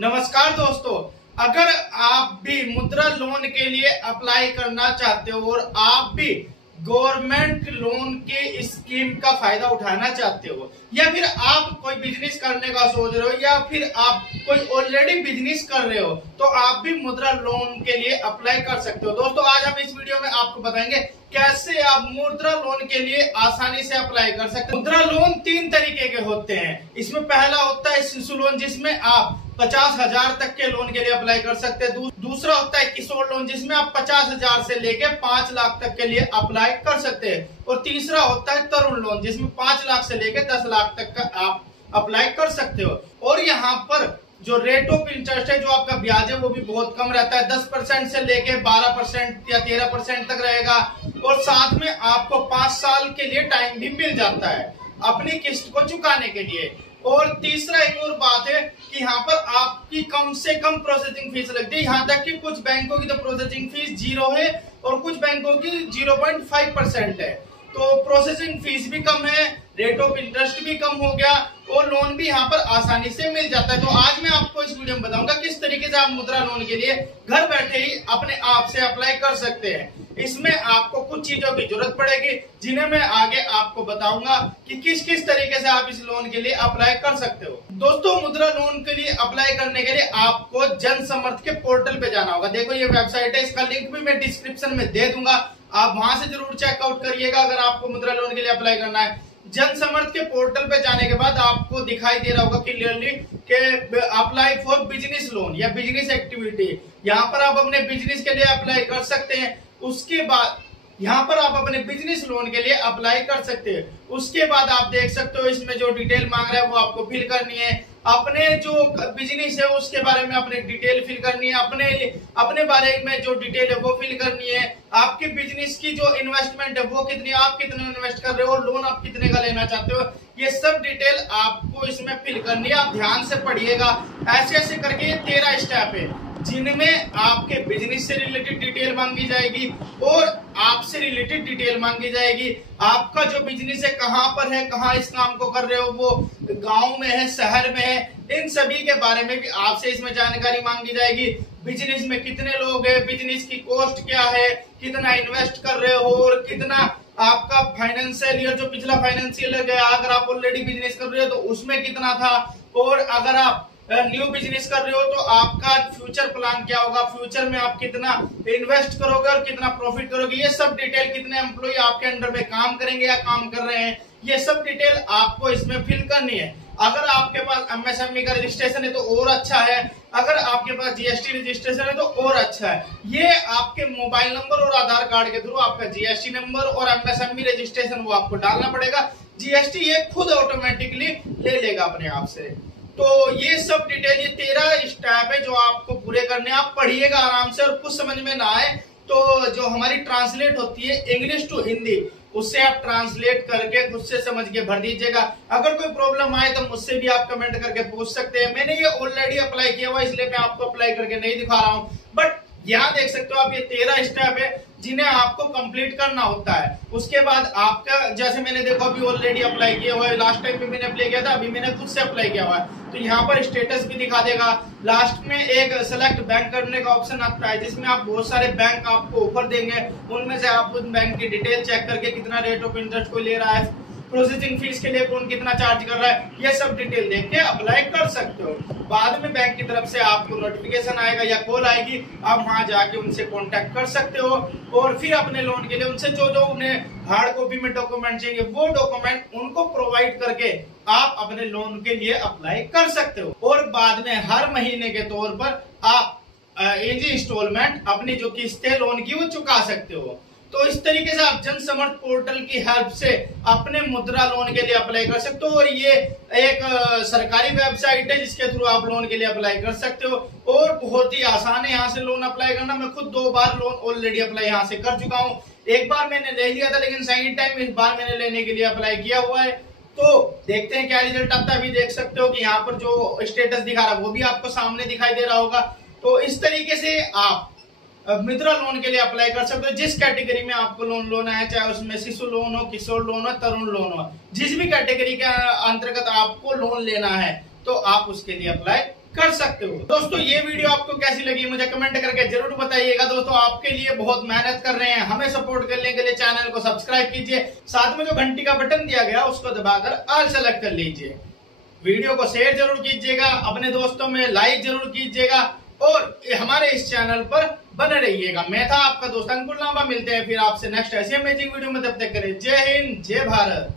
नमस्कार दोस्तों, अगर आप भी मुद्रा लोन के लिए अप्लाई करना चाहते हो और आप भी गवर्नमेंट लोन के स्कीम का फायदा उठाना चाहते हो या फिर आप कोई बिजनेस करने का सोच रहे हो या फिर आप कोई ऑलरेडी बिजनेस कर रहे हो तो आप भी मुद्रा लोन के लिए अप्लाई कर सकते हो। दोस्तों, आज हम इस वीडियो में आपको बताएंगे कैसे आप मुद्रा लोन के लिए आसानी से अप्लाई कर सकते हो। मुद्रा लोन 3 तरीके के होते हैं। इसमें पहला होता है शिशु लोन, जिसमें आप 50,000 तक के लोन के लिए अप्लाई कर सकते हैं। दूसरा होता है किशोर लोन, जिसमें आप 50,000 से लेके 5 लाख तक के लिए अप्लाई कर सकते हैं। और तीसरा होता है तरुण लोन, जिसमें 5 लाख से लेके 10 लाख तक का आप अप्लाई कर सकते हो। और यहाँ पर जो रेट ऑफ इंटरेस्ट है, जो आपका ब्याज है, वो भी बहुत कम रहता है। 10% से लेके 12% या 13% तक रहेगा। और साथ में आपको 5 साल के लिए टाइम भी मिल जाता है अपनी किस्त को चुकाने के लिए। और तीसरा एक और बात है कि यहाँ पर आपकी कम से कम प्रोसेसिंग फीस लगती है। यहाँ तक कि कुछ बैंकों की तो प्रोसेसिंग फीस 0 है और कुछ बैंकों की 0.5% है। तो प्रोसेसिंग फीस भी कम है, रेट ऑफ इंटरेस्ट भी कम हो गया और लोन भी यहाँ पर आसानी से मिल जाता है। तो आज मैं आपको इस वीडियो में बताऊंगा किस तरीके से आप मुद्रा लोन के लिए घर बैठे ही अपने आप से अप्लाई कर सकते हैं। इसमें आपको कुछ चीजों की जरूरत पड़ेगी जिन्हें मैं आगे आपको बताऊंगा कि किस किस तरीके से आप इस लोन के लिए अप्लाई कर सकते हो। दोस्तों, मुद्रा लोन के लिए अप्लाई करने के लिए आपको जन समर्थ के पोर्टल पे जाना होगा। देखो, ये वेबसाइट है, इसका लिंक भी मैं डिस्क्रिप्शन में दे दूंगा, आप वहां से जरूर चेकआउट करिएगा अगर आपको मुद्रा लोन के लिए अप्लाई करना है। जन समर्थ के पोर्टल पे जाने के बाद आपको दिखाई दे रहा होगा क्लियरली कि अप्लाई फॉर बिजनेस लोन या बिजनेस एक्टिविटी। यहाँ पर आप अपने बिजनेस के लिए अप्लाई कर सकते हैं। उसके बाद यहाँ पर आप अपने बिजनेस लोन के लिए अप्लाई कर सकते हैं। उसके बाद आप देख सकते हो इसमें जो डिटेल मांग रहा है वो आपको फिल करनी है। अपने जो बिजनेस है उसके बारे में अपने डिटेल फिल करनी है। अपने बारे में जो डिटेल है वो फिल करनी है। आपके बिजनेस की जो इन्वेस्टमेंट है वो कितनी, आप कितने इन्वेस्ट कर रहे हो, लोन आप कितने का लेना चाहते हो, ये सब डिटेल आपको इसमें फिल करनी है। आप ध्यान से पढ़िएगा। ऐसे ऐसे करके ये 13 स्टेप है जिनमें आपके बिजनेस से रिलेटेड डिटेल मांगी जाएगी और आपसे रिलेटेड डिटेल मांगी जाएगी। आपका जो बिजनेस है कहाँ पर है, कहाँ इस काम को कर रहे हो, वो गांव में है, शहर में है, इन सभी के बारे में भी आपसे इसमें जानकारी मांगी जाएगी। बिजनेस में कितने लोग हैं, बिजनेस की कॉस्ट क्या है, कितना इन्वेस्ट कर रहे हो और कितना आपका फाइनेंशियल ईयर जो पिछला फाइनेंशियल ईयर गया, अगर आप ऑलरेडी बिजनेस कर रहे हो तो उसमें कितना था, और अगर आप न्यू बिजनेस कर रहे हो तो आपका फ्यूचर प्लान क्या होगा, फ्यूचर में आप कितना इन्वेस्ट करोगे और कितना प्रॉफिट करोगे, ये सब डिटेल, कितने एम्प्लॉय आपके अंडर में काम करेंगे या काम कर रहे हैं, ये सब डिटेल आपको इसमें फिल करनी है। अगर आपके पास एमएसएमई का रजिस्ट्रेशन है तो और अच्छा है, अगर आपके पास जीएसटी रजिस्ट्रेशन है तो और अच्छा है। ये आपके मोबाइल नंबर और आधार कार्ड के थ्रू आपका जीएसटी नंबर और एमएसएमई रजिस्ट्रेशन वो आपको डालना पड़ेगा। जीएसटी ये खुद ऑटोमेटिकली ले लेगा अपने आप से। तो ये सब डिटेल, ये 13 स्टेप है जो आपको पूरे करने। आप पढ़िएगा आराम से और कुछ समझ में ना आए तो जो हमारी ट्रांसलेट होती है इंग्लिश टू हिंदी, उससे आप ट्रांसलेट करके खुद से समझ के भर दीजिएगा। अगर कोई प्रॉब्लम आए तो मुझसे भी आप कमेंट करके पूछ सकते हैं। मैंने ये ऑलरेडी अप्लाई किया हुआ, इसलिए मैं आपको अप्लाई करके नहीं दिखा रहा हूँ, बट यहाँ देख सकते हो आप, ये 13 स्टेप है जिन्हें आपको कंप्लीट करना होता है। उसके बाद आपका, जैसे मैंने देखो अभी ऑलरेडी अप्लाई किया हुआ है, लास्ट टाइम भी मैंने अप्लाई किया था, अभी मैंने खुद से अप्लाई किया हुआ है, तो यहाँ पर स्टेटस भी दिखा देगा। लास्ट में एक सेलेक्ट बैंक करने का ऑप्शन आता है जिसमें आप बहुत सारे बैंक आपको ऑफर देंगे, उनमें से आप उस बैंक की डिटेल चेक करके कितना रेट ऑफ इंटरेस्ट को ले रहा है, प्रोसेसिंग फीस के लिए कौन कितना चार्ज कर रहा है, ये सब डिटेल देख के अप्लाई कर सकते हो। बाद में बैंक की तरफ से आपको नोटिफिकेशन आएगा या कॉल आएगी, आप वहां जाके उनसे कांटेक्ट कर सकते हो और फिर अपने लोन के लिए उनसे जो जो उन्हें हार्ड कॉपी में डॉक्यूमेंट चाहिए वो डॉक्यूमेंट उनको प्रोवाइड करके आप अपने लोन के लिए अप्लाई कर सकते हो। और बाद में हर महीने के तौर पर आप इजी इंस्टॉलमेंट अपनी जो किस्तें लोन की वो चुका सकते हो। तो इस तरीके से आप जन समर्थ पोर्टल की हेल्प से अपने मुद्रा लोन के लिए अप्लाई कर सकते हो। और ये एक सरकारी वेबसाइट है जिसके थ्रू आप लोन के लिए अप्लाई कर सकते हो और बहुत ही आसान है यहाँ से लोन अप्लाई करना। मैं खुद 2 बार लोन ऑलरेडी अप्लाई यहाँ से कर चुका हूँ। एक बार मैंने ले लिया था लेकिन सेकंड टाइम इस बार मैंने लेने के लिए अप्लाई किया हुआ है। तो देखते हैं क्या रिजल्ट आता है। अभी देख सकते हो कि यहाँ पर जो स्टेटस दिखा रहा है वो भी आपको सामने दिखाई दे रहा होगा। तो इस तरीके से आप मुद्रा लोन के लिए अप्लाई कर सकते हो। जिस कैटेगरी में आपको लोन है, चाहे उसमें शिशु लोन हो, किशोर लोन हो, तरुण लोन हो, जिस भी कैटेगरी के अंतर्गत आपको लोन लेना है तो आप उसके लिए अप्लाई कर सकते हो। दोस्तों ये वीडियो आपको कैसी लगी मुझे कमेंट करके जरूर बताइएगा। दोस्तों आपके लिए बहुत मेहनत कर रहे हैं, हमें सपोर्ट करने के लिए चैनल को सब्सक्राइब कीजिए, साथ में जो घंटी का बटन दिया गया उसको दबाकर ऑल सेलेक्ट कर लीजिए। वीडियो को शेयर जरूर कीजिएगा, अपने दोस्तों में लाइक जरूर कीजिएगा और हमारे इस चैनल पर बने रहिएगा। मैं था आपका दोस्त अंकुर लांबा, मिलते हैं फिर आपसे नेक्स्ट ऐसी अमेजिंग वीडियो में, तब तक करें जय हिंद जय भारत।